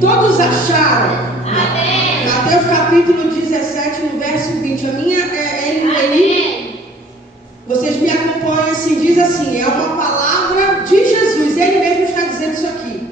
Todos acharam? Amém. Mateus capítulo 17, no verso 20. A minha é NVI. Vocês me acompanham assim, diz assim, é uma palavra de Jesus, ele mesmo está dizendo isso aqui.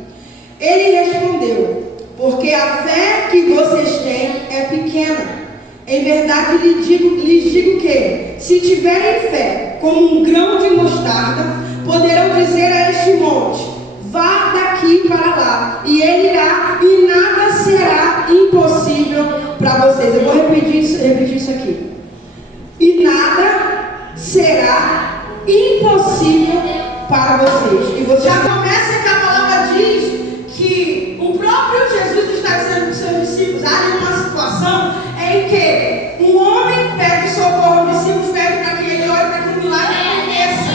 Ele respondeu, porque a fé que vocês têm é pequena. Em verdade lhes digo que, se tiverem fé como um grão de mostarda, poderão dizer a este monte, vá daqui para lá, e ele irá, e nada será impossível para vocês. Eu vou repetir isso aqui. E nada será impossível para vocês. E você já começa que a palavra diz que o próprio Jesus está dizendo para os seus discípulos, há uma situação em que um homem pede socorro, os discípulos pedem para que ele ore para que o milagre aconteça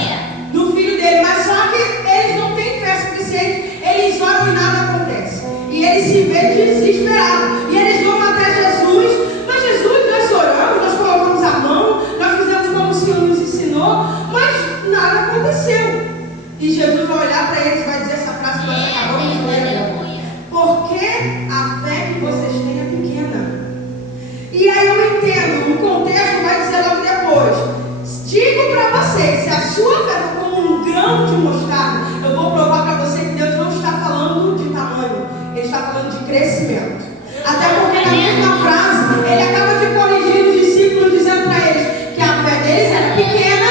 no filho dele, mas só que eles não têm fé suficiente, eles oram e nada acontece. E eles se veem desesperados. E eles vão até Jesus, mas Jesus, nós oramos, nós colocamos a mão, nós fizemos como o Senhor nos ensinou, mas nada aconteceu. E Jesus vai olhar para eles e vai dizer essa frase que nós acabamos de ler. Porque a fé que vocês têm é pequena. E aí eu entendo, o contexto vai dizer logo depois. Digo para vocês, se a sua fé for como um grão de mostarda, eu vou provar para você que Deus não está falando de tamanho, Ele está falando de crescimento. Até porque na mesma frase, Ele acaba de corrigir os discípulos, dizendo para eles que a fé deles era pequena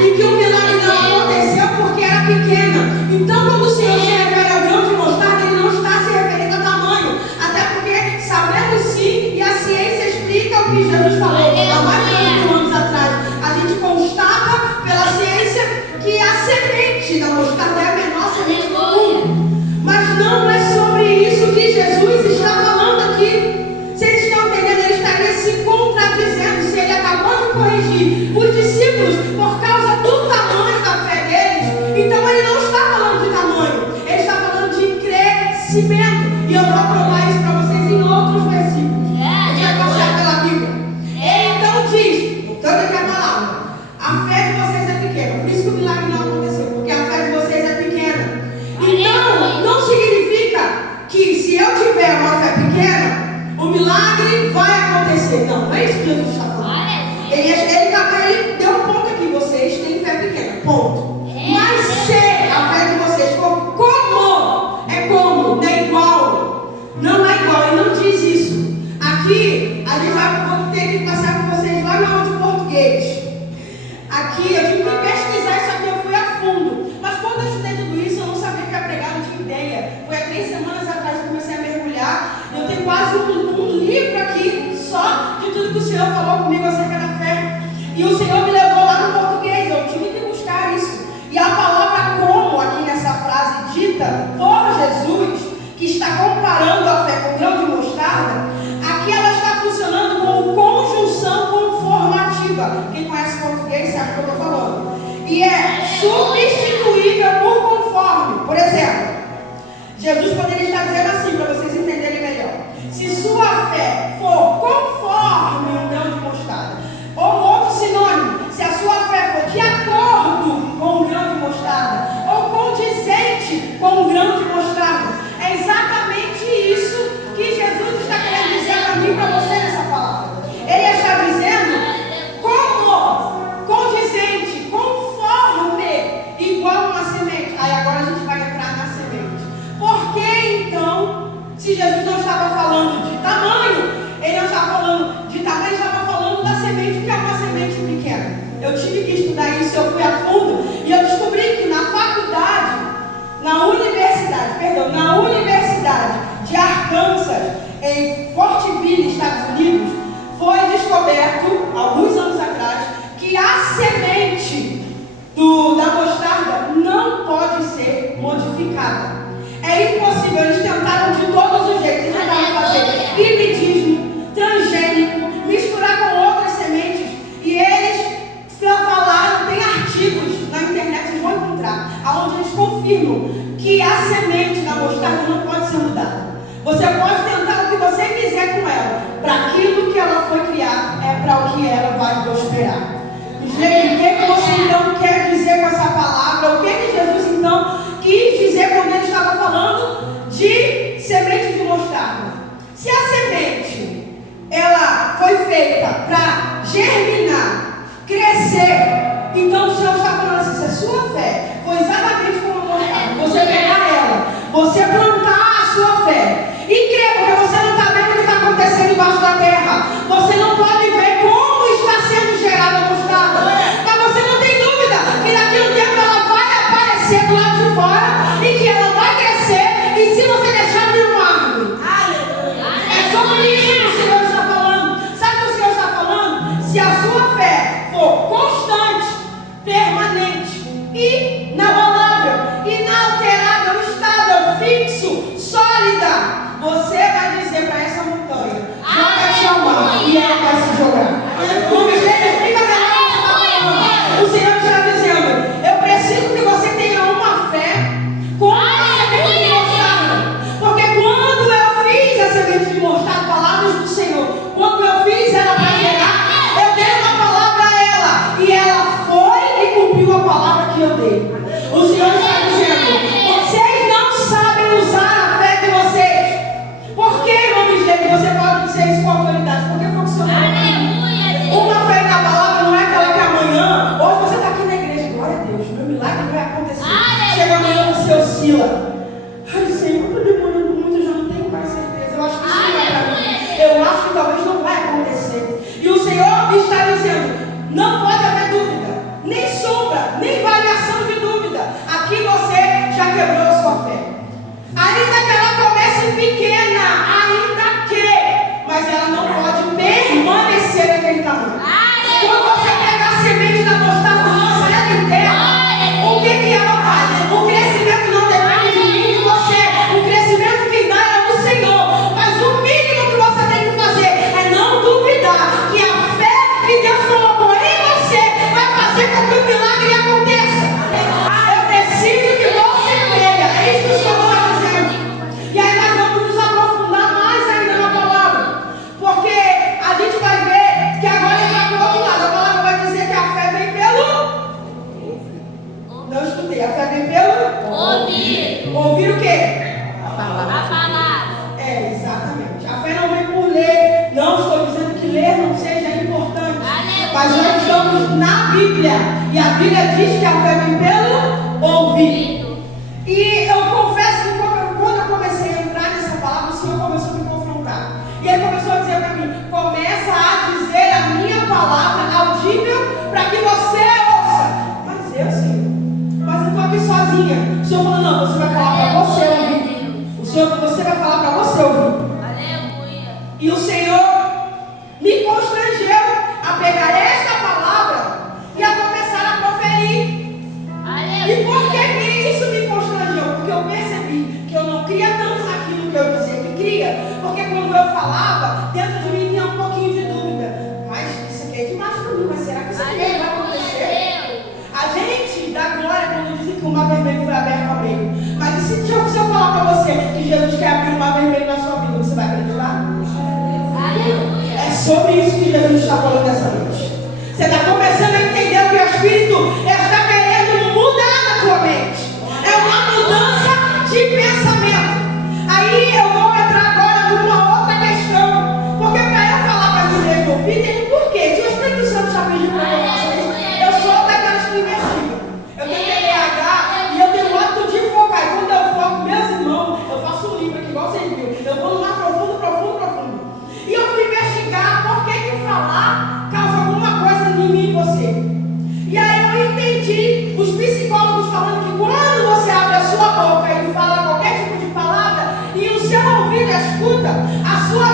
e que o milagre não aconteceu porque era pequena. Então, quando o Senhor se refere ao grão de mostarda, Ele não está se referindo a tamanho. Até porque sabemos sim, e a ciência explica o que Jesus falou há mais de 8 anos atrás. A gente constata pela ciência que a semente da mostarda é a menor semente do mundo. Mas não é sobre isso que Jesus está falando aqui. Vocês estão entendendo? Ele estaria se contradizendo se ele acabou de corrigir os discípulos por causa do tamanho da fé deles. Então ele não está falando de tamanho, ele está falando de crescimento. E eu vou provar isso para vocês em outros versículos. Já passar pela Bíblia. Ele então diz, voltando aqui a palavra, a fé de vocês é pequena. Por isso que o milagre não aconteceu, porque a fé de vocês é pequena. Então, não significa que se eu tiver uma fé pequena, o milagre vai acontecer. Não é isso que Jesus está falando. Ele deu um ponto aqui, vocês têm fé pequena, ponto. Mas se a fé de vocês for como, é como, não é igual. Não é igual, ele não diz isso. Aqui, a gente vai ter que passar com vocês lá na aula de português. Aqui, eu tive que pesquisar isso aqui, eu fui a fundo. Mas quando eu estudei tudo isso, eu não sabia que ia pregar, não tinha ideia. Foi há 3 semanas atrás que eu comecei a mergulhar. Eu tenho quase um livro aqui, só de tudo que o Senhor falou comigo acerca da fé. E o Senhor me levou lá no português, eu tive que buscar isso. E a palavra como, aqui nessa frase dita por Jesus, que está comparando a fé com grão de mostarda, aqui ela está funcionando como conjunção conformativa. Quem conhece português sabe o que eu estou falando. E é substituível por conforme. Por exemplo, Jesus poderia estar dizendo assim, para vocês entenderem melhor. Se sua fé for conforme um grão de mostarda, ou outro sinônimo, se a sua fé for de acordo com um grão de mostarda, ou condizente com um grão de mostarda, é exatamente isso que Jesus está querendo dizer para mim e para você nessa palavra. Ele está dizendo como condizente, conforme, igual uma semente. Aí agora a gente vai entrar na semente. Por que então, se Jesus não estava falando de tamanho, ele não estava falando de tamanho, ele estava falando da semente, que é uma semente pequena. Eu tive que estudar isso, eu fui a fundo e eu descobri que na faculdade, na Universidade de Arkansas, em Fort Worth, Estados Unidos, foi descoberto, alguns anos atrás, que a semente da mostarda não pode ser modificada. É impossível, eles tentaram de todos os jeitos, eles tentaram fazer hibridismo, transgênico, misturar com outras sementes, e eles falaram, tem artigos na internet, vocês vão encontrar, onde eles confirmam que a semente da mostarda não pode ser mudada. Você pode tentar o que você quiser com ela, para aquilo que ela foi criada, é para o que ela vai prosperar. Gente, o que você então quer dizer com essa palavra? O que Jesus então quis dizer quando ele estava falando de semente de mostarda? feita para germinar, crescer, então o Senhor está falando assim, se a sua fé foi exatamente como a mostarda, você pegar ela, você plantar a sua fé e crer, porque você não está vendo o que está acontecendo embaixo da terra, você não pode ver como está sendo gerada a mostarda, mas você não tem dúvida que daqui a um tempo ela vai aparecer do lado de fora e que ela vai crescer, e se você deixar vir uma árvore. É sobre isso que o Senhor está falando. Sabe o que o Senhor está falando? Se a sua fé for constante, permanente, inabalável, inalterável, estável, fixo, sólida, você vai dizer para essa montanha, joga-te ao mar, e ela vai se jogar. O Senhor está dizendo, eu preciso que você tenha uma fé como a semente de mostarda, porque quando eu fiz a semente de mostarda, palavras do Senhor, quando eu fiz ela para gerar, eu dei uma palavra a ela, e ela foi e cumpriu a palavra que eu dei. O Senhor está dizendo, vocês não sabem usar a fé de vocês. Por que, irmão Michele, você pode dizer isso com autoridade? Porque foi o que o Senhor falou. Uma fé na palavra não é aquela que amanhã, hoje você está aqui na igreja, glória a Deus, meu milagre vai acontecer. Chega amanhã você oscila. Ai, Senhor, estou demorando muito, eu já não tenho mais certeza. Eu acho que isso não é para mim. Eu acho que talvez não vai acontecer. E o Senhor está dizendo, não pode haver dúvida, nem sombra, nem variação de dúvida. Aqui você já quebrou a sua fé. Ainda que ela comece pequena, ainda que, mas ela não pode permanecer naquele tamanho. Quando você pega a semente da mostarda e lança ela em terra, o que ela faz? O crescimento não depende de mim e de você. O crescimento que dá é do Senhor. Mas o mínimo que você tem que fazer é não duvidar que a fé que Deus colocou em você vai fazer com que o milagre aconteça. Eu preciso que você creia. É isso que o Senhor está dizendo. E aí nós vamos nos aprofundar mais ainda na palavra. Porque a gente vai ver que agora ele vai para o outro lado. A palavra vai dizer que a fé vem pelo... Não escutei. A fé vem pelo... Ouvir. Ouvir o quê? A palavra. É, exatamente. A fé não vem por ler. Não estou dizendo que ler não seja importante. Mas nós estamos na Bíblia. E a Bíblia diz que a fé vem pelo ouvir. E eu confesso que quando eu comecei a entrar nessa palavra, o Senhor começou a me confrontar. E Ele começou a dizer para mim, começa a dizer a minha palavra audível para que você ouça. Mas eu, Senhor, mas eu estou aqui sozinha. O Senhor falou, não, você vai falar para você ouvir. O Senhor, você vai falar para você ouvir. Aleluia. E o Senhor me constrangeu a pegar esta palavra e a começar a proferir. E por que isso me constrangeu? Porque eu percebi que eu não cria tanto naquilo que eu dizia que cria, porque quando eu falava, dentro de mim vinha um pouquinho de dúvida. Mas isso aqui é demais para mim, mas será que isso aqui vai acontecer? A gente dá glória quando dizem que o mar vermelho foi aberto ao meio. Mas e se eu falar para você que Jesus quer abrir o mar vermelho na sua vida, você vai acreditar? Aleluia. É sobre isso que Jesus está falando nessa noite. Você está começando a entender o que o Espírito está querendo mudar na tua mente. É uma mudança de pensamento. Aí eu vou entrar agora numa outra questão. Porque para eu falar para as igrejas ouvir, tem um porquê. Se o Espírito Santo está pedindo para eu fazer isso, eu sou daquelas que investiga. Eu tenho TDAH e eu tenho o hábito de focar. E quando eu foco, meus irmãos, eu faço um livro aqui, igual vocês viram. Eu vou lá profundo, profundo, profundo. E eu fui investigar por que falar causa alguma coisa em mim e você. E aí eu entendi os psicólogos falando que quando você abre a sua boca e fala qualquer tipo de palavra e o seu ouvido escuta, a sua